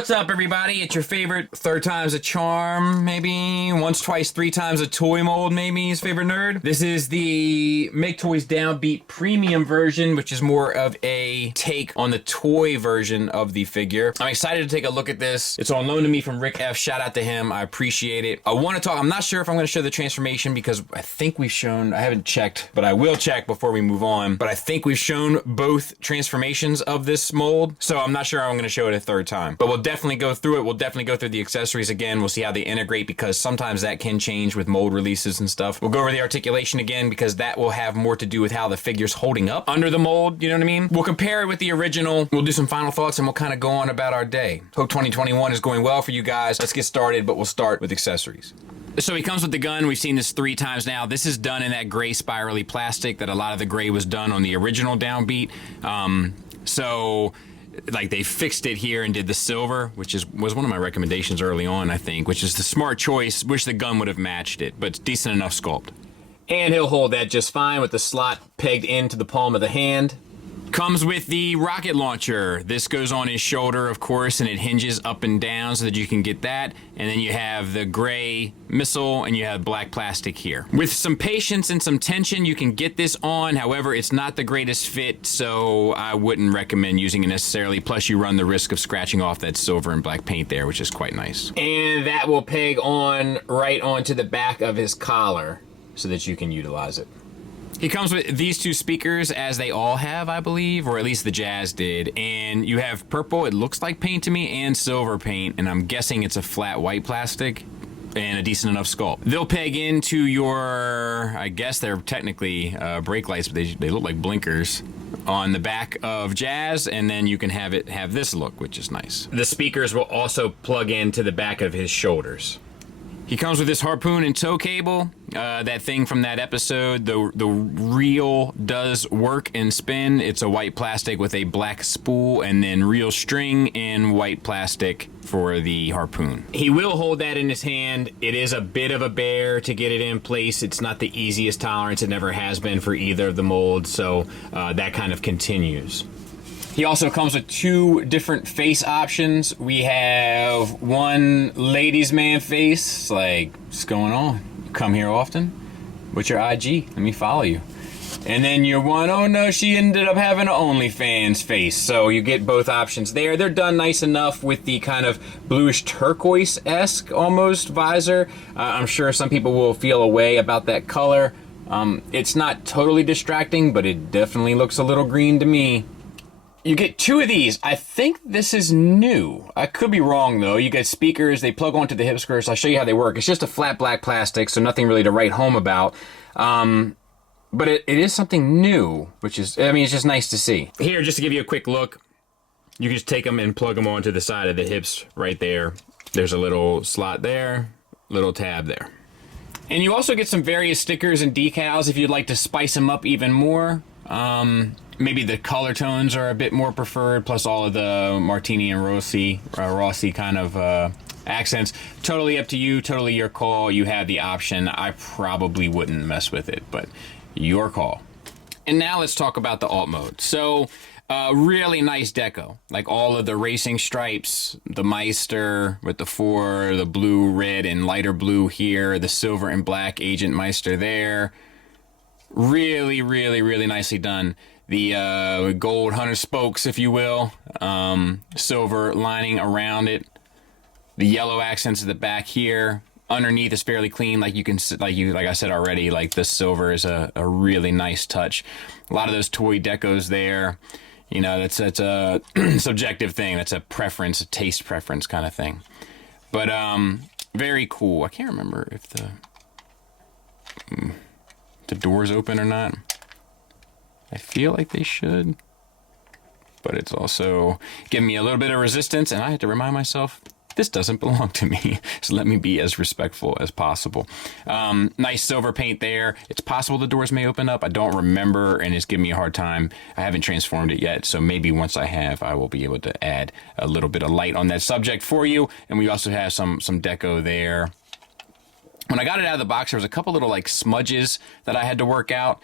What's up, everybody? It's your favorite third time's a charm, maybe once, twice, three times a toy mold, maybe his favorite nerd. This is the Maketoys Downbeat Premium version, which is more of a take on the toy version of the figure. I'm excited to take a look at this. It's on loan to me from Rick F. Shout out to him. I appreciate it. I want to talk. I'm not sure if I'm going to show the transformation because I think we've shown. I haven't checked, but I will check before we move on. But I think we've shown both transformations of this mold, so I'm not sure I'm going to show it a third time. But we'll definitely go through it. We'll definitely go through the accessories again. We'll see how they integrate because sometimes that can change with mold releases and stuff. We'll go over the articulation again because that will have more to do with how the figure's holding up under the mold, you know what I mean? We'll compare it with the original. We'll do some final thoughts and we'll kind of go on about our day. Hope 2021 is going well for you guys. Let's get started, but we'll start with accessories. So he comes with the gun. We've seen this 3 times now. This is done in that gray spirally plastic that a lot of the gray was done on the original Downbeat. So like they fixed it here and did the silver, which was one of my recommendations early on, I think, which is the smart choice. Wish the gun would have matched it, but decent enough sculpt. And he'll hold that just fine with the slot pegged into the palm of the hand. Comes with the rocket launcher. This goes on his shoulder, of course, and it hinges up and down so that you can get that. And then you have the gray missile and you have black plastic here. With some patience and some tension, you can get this on. However, it's not the greatest fit, so I wouldn't recommend using it necessarily. Plus, you run the risk of scratching off that silver and black paint there, which is quite nice. And that will peg on right onto the back of his collar so that you can utilize it. He comes with these 2 speakers, as they all have, I believe, or at least the Jazz did. And you have purple, it looks like paint to me, and silver paint, and I'm guessing it's a flat white plastic and a decent enough sculpt. They'll peg into your, I guess they're technically brake lights, but they look like blinkers on the back of Jazz, and then you can have it have this look, which is nice. The speakers will also plug into the back of his shoulders. He comes with this harpoon and tow cable, that thing from that episode. The reel does work and spin. It's a white plastic with a black spool and then reel string and white plastic for the harpoon. He will hold that in his hand. It is a bit of a bear to get it in place. It's not the easiest tolerance. It never has been for either of the molds, so that kind of continues. He also comes with 2 different face options. We have one ladies' man face, like, what's going on? You come here often? What's your IG? Let me follow you. And then your one, oh no, she ended up having an OnlyFans face. So you get both options there. They're done nice enough with the kind of bluish turquoise-esque almost visor. I'm sure some people will feel a way about that color. It's not totally distracting, but it definitely looks a little green to me. You get 2 of these. I think this is new. I could be wrong, though. You get speakers. They plug onto the hip skirts. I'll show you how they work. It's just a flat black plastic, so nothing really to write home about. But it is something new, which is, I mean, it's just nice to see. Here, just to give you a quick look, you can just take them and plug them onto the side of the hips right there. There's a little slot there, little tab there. And you also get some various stickers and decals if you'd like to spice them up even more. Maybe the color tones are a bit more preferred, plus all of the Martini and Rossi kind of accents. Totally up to you, totally your call. You have the option. I probably wouldn't mess with it, but your call. And now let's talk about the alt mode. So, really nice deco. Like all of the racing stripes, the Meister with the 4, the blue, red, and lighter blue here, the silver and black Agent Meister there. Really, really, really nicely done. The gold hunter spokes, if you will, silver lining around it. The yellow accents at the back here. Underneath is fairly clean, like you can, like I said already. Like the silver is a really nice touch. A lot of those toy decos there. You know, that's a subjective thing. That's a preference, a taste preference kind of thing. But very cool. I can't remember if the doors open or not. I feel like they should, but it's also giving me a little bit of resistance, and I had to remind myself, this doesn't belong to me, so let me be as respectful as possible. Nice silver paint there. It's possible the doors may open up. I don't remember, and it's giving me a hard time. I haven't transformed it yet, so maybe once I have, I will be able to add a little bit of light on that subject for you, and we also have some deco there. When I got it out of the box, there was a couple little like smudges that I had to work out.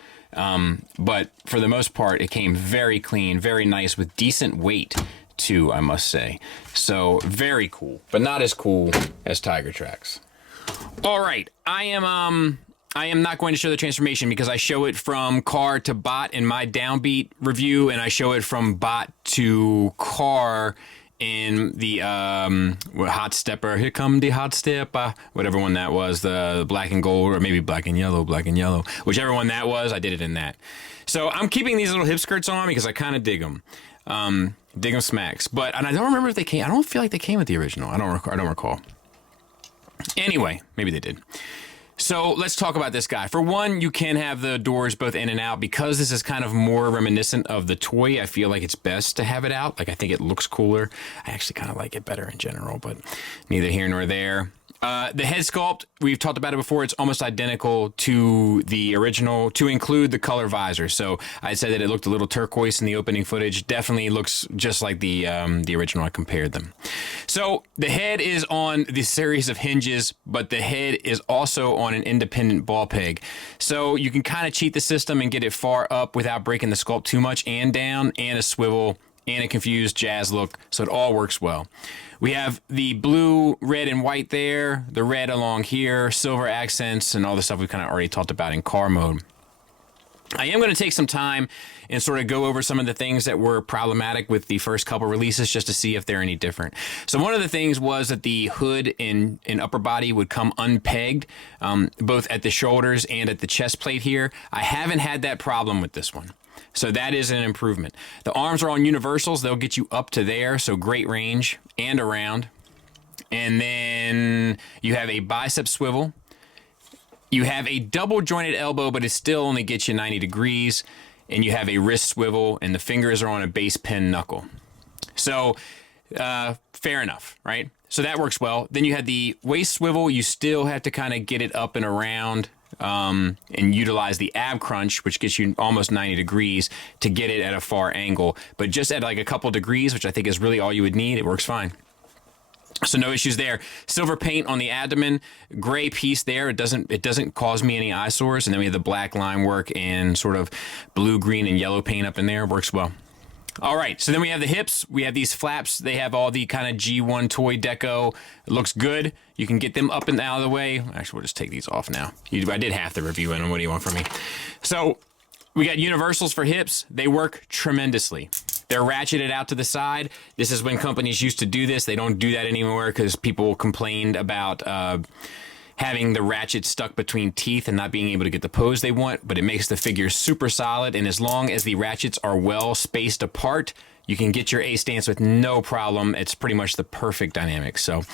But for the most part, it came very clean, very nice with decent weight too, I must say. So very cool, but not as cool as Tiger Tracks. All right, I am not going to show the transformation because I show it from car to bot in my downbeat review, and I show it from bot to car in the hot stepper. Here come the hot stepper, whatever one that was, the black and gold, or maybe black and yellow, whichever one that was. I did it in that. So I'm keeping these little hip skirts on because I kind of dig them. Dig them smacks. And I don't remember if they came. I don't feel like they came with the original. I don't recall. Anyway, maybe they did. So let's talk about this guy. For one, you can have the doors both in and out. Because this is kind of more reminiscent of the toy, I feel like it's best to have it out. Like, I think it looks cooler. I actually kind of like it better in general, but neither here nor there. The head sculpt, we've talked about it before. It's almost identical to the original, to include the color visor. So I said that it looked a little turquoise in the opening footage. Definitely looks just like the original. I compared them. So the head is on the series of hinges, but the head is also on an independent ball peg. So you can kind of cheat the system and get it far up without breaking the sculpt too much, and down, and a swivel, and a confused jazz look. So it all works well. We have the blue, red, and white there, the red along here, silver accents, and all the stuff we've kind of already talked about in car mode. I am going to take some time and sort of go over some of the things that were problematic with the first couple releases just to see if they're any different. So one of the things was that the hood and upper body would come unpegged, both at the shoulders and at the chest plate here. I haven't had that problem with this one. So that is an improvement. The arms are on universals. They'll get you up to there, so great range and around. And then you have a bicep swivel. You have a double jointed elbow, but it still only gets you 90 degrees. And you have a wrist swivel, and the fingers are on a base pin knuckle. So fair enough, right? So that works well. Then you have the waist swivel. You still have to kind of get it up and around. And utilize the ab crunch, which gets you almost 90 degrees to get it at a far angle. But just at like a couple degrees, which I think is really all you would need, it works fine. So no issues there. Silver paint on the abdomen, gray piece there. It doesn't cause me any eyesores. And then we have the black line work and sort of blue, green, and yellow paint up in there. Works well. All right, so then we have the hips. We have these flaps. They have all the kind of G1 toy deco. It looks good. You can get them up and out of the way. Actually, we'll just take these off now. I did half the review in them. What do you want from me? So we got universals for hips. They work tremendously. They're ratcheted out to the side. This is when companies used to do this. They don't do that anymore because people complained about having the ratchet stuck between teeth and not being able to get the pose they want, but it makes the figure super solid. And as long as the ratchets are well spaced apart, you can get your A stance with no problem. It's pretty much the perfect dynamic. So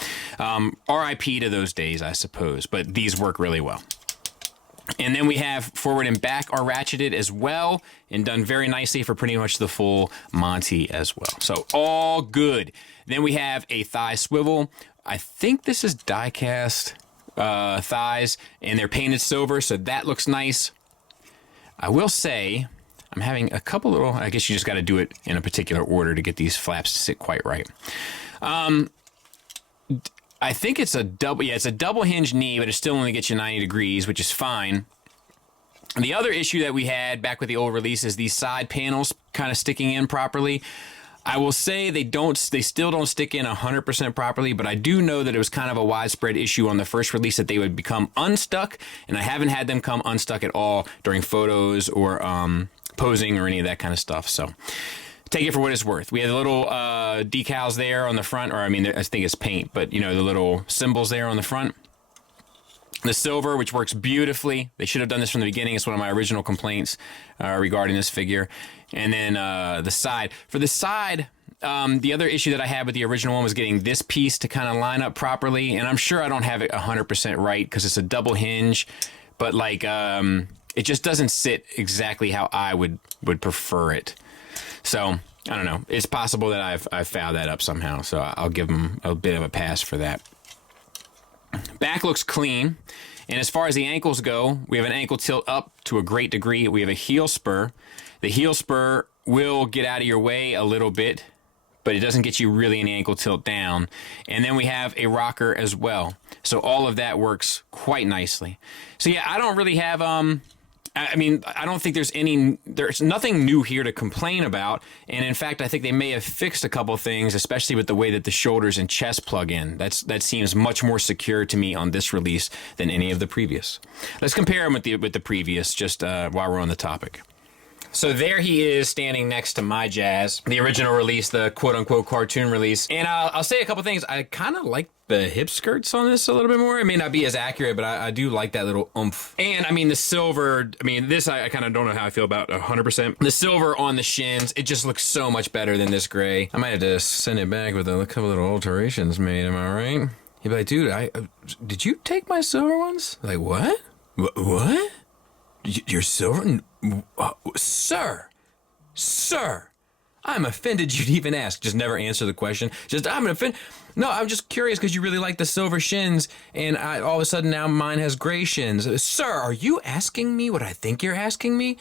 RIP to those days, I suppose, but these work really well. And then we have forward and back are ratcheted as well and done very nicely for pretty much the full Monty as well. So all good. Then we have a thigh swivel. I think this is die cast thighs, and they're painted silver, so that looks nice. I will say I'm having a couple little, I guess you just got to do it in a particular order to get these flaps to sit quite right. I think it's a double, it's a double hinge knee, but it still only gets you 90 degrees, which is fine. The other issue that we had back with the old release is these side panels kind of sticking in properly. I will say they still don't stick in 100% properly, but I do know that it was kind of a widespread issue on the first release that they would become unstuck, and I haven't had them come unstuck at all during photos or posing or any of that kind of stuff. So take it for what it's worth. We have the little decals there on the front, or I mean, I think it's paint, but you know, the little symbols there on the front. The silver, which works beautifully. They should have done this from the beginning. It's one of my original complaints regarding this figure. And then the side. For the side, the other issue that I had with the original one was getting this piece to kind of line up properly. And I'm sure I don't have it 100% right because it's a double hinge. But like, it just doesn't sit exactly how I would prefer it. So I don't know. It's possible that I've fouled that up somehow. So I'll give them a bit of a pass for that. Back looks clean, and as far as the ankles go, we have an ankle tilt up to a great degree. We have a heel spur. The heel spur will get out of your way a little bit, but it doesn't get you really any ankle tilt down. And then we have a rocker as well. So all of that works quite nicely. So yeah, I don't really have I mean, I don't think there's nothing new here to complain about. And in fact, I think they may have fixed a couple things, especially with the way that the shoulders and chest plug in. That seems much more secure to me on this release than any of the previous. Let's compare them with the previous, just while we're on the topic. So there he is standing next to my Jazz, the original release, the quote-unquote cartoon release. And I'll say a couple things. I kind of like the hip skirts on this a little bit more. It may not be as accurate, but I do like that little oomph. And, I mean, the silver, I mean, this I kind of don't know how I feel about 100%. The silver on the shins, it just looks so much better than this gray. I might have to send it back with a couple little alterations made, am I right? He'd be like, dude, did you take my silver ones? Like, what? What? Your silver? Sir, I'm offended you'd even ask. Just never answer the question. I'm offended. No, I'm just curious because you really like the silver shins, and all of a sudden now mine has gray shins. Sir, are you asking me what I think you're asking me?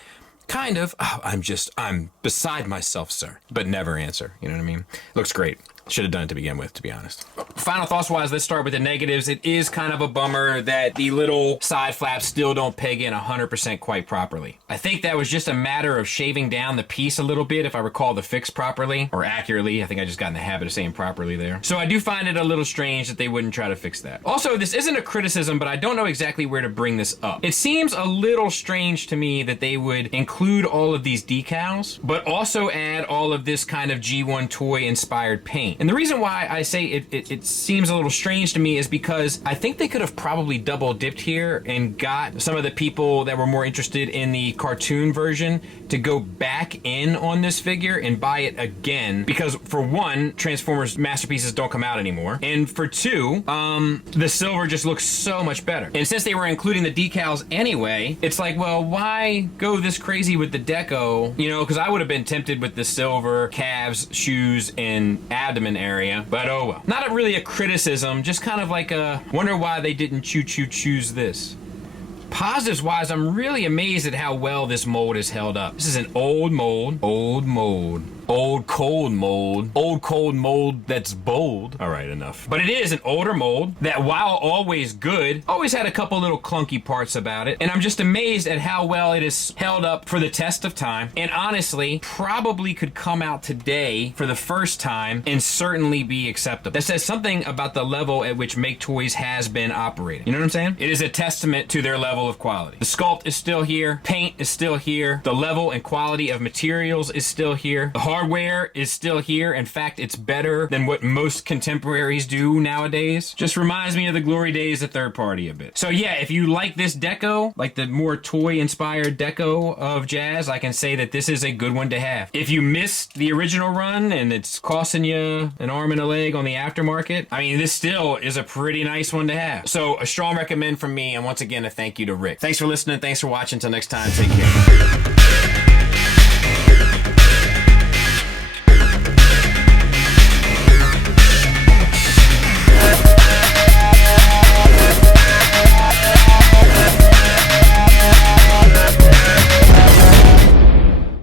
Kind of. Oh, I'm beside myself, sir. But never answer. You know what I mean? Looks great. Should have done it to begin with, to be honest. Final thoughts wise, let's start with the negatives. It is kind of a bummer that the little side flaps still don't peg in 100% quite properly. I think that was just a matter of shaving down the piece a little bit, if I recall the fix properly, or accurately. I think I just got in the habit of saying properly there. So I do find it a little strange that they wouldn't try to fix that. Also, this isn't a criticism, but I don't know exactly where to bring this up. It seems a little strange to me that they would include all of these decals, but also add all of this kind of G1 toy inspired paint. And the reason why I say it seems a little strange to me is because I think they could have probably double dipped here and got some of the people that were more interested in the cartoon version to go back in on this figure and buy it again. Because for one, Transformers Masterpieces don't come out anymore. And for two, the silver just looks so much better. And since they were including the decals anyway, it's like, well, why go this crazy with the deco? You know, because I would have been tempted with the silver calves, shoes, and abdomen area, but oh well. Not really a criticism, just kind of like a wonder why they didn't choose this. Positives wise, I'm really amazed at how well this mold is held up. This is an old cold mold that's bold. All right, enough. But it is an older mold that, while always good, always had a couple little clunky parts about it. And I'm just amazed at how well it is held up for the test of time. And honestly, probably could come out today for the first time and certainly be acceptable. That says something about the level at which Maketoys has been operating. You know what I'm saying? It is a testament to their level of quality. The sculpt is still here. Paint is still here. The level and quality of materials is still here. The hardware is still here. In fact, it's better than what most contemporaries do nowadays. Just reminds me of the glory days of third party a bit. So yeah, if you like this deco, like the more toy inspired deco of Jazz, I can say that this is a good one to have. If you missed the original run and it's costing you an arm and a leg on the aftermarket, I mean, this still is a pretty nice one to have. So a strong recommend from me, and once again, a thank you to Rick. Thanks for listening. Thanks for watching. Until next time, take care.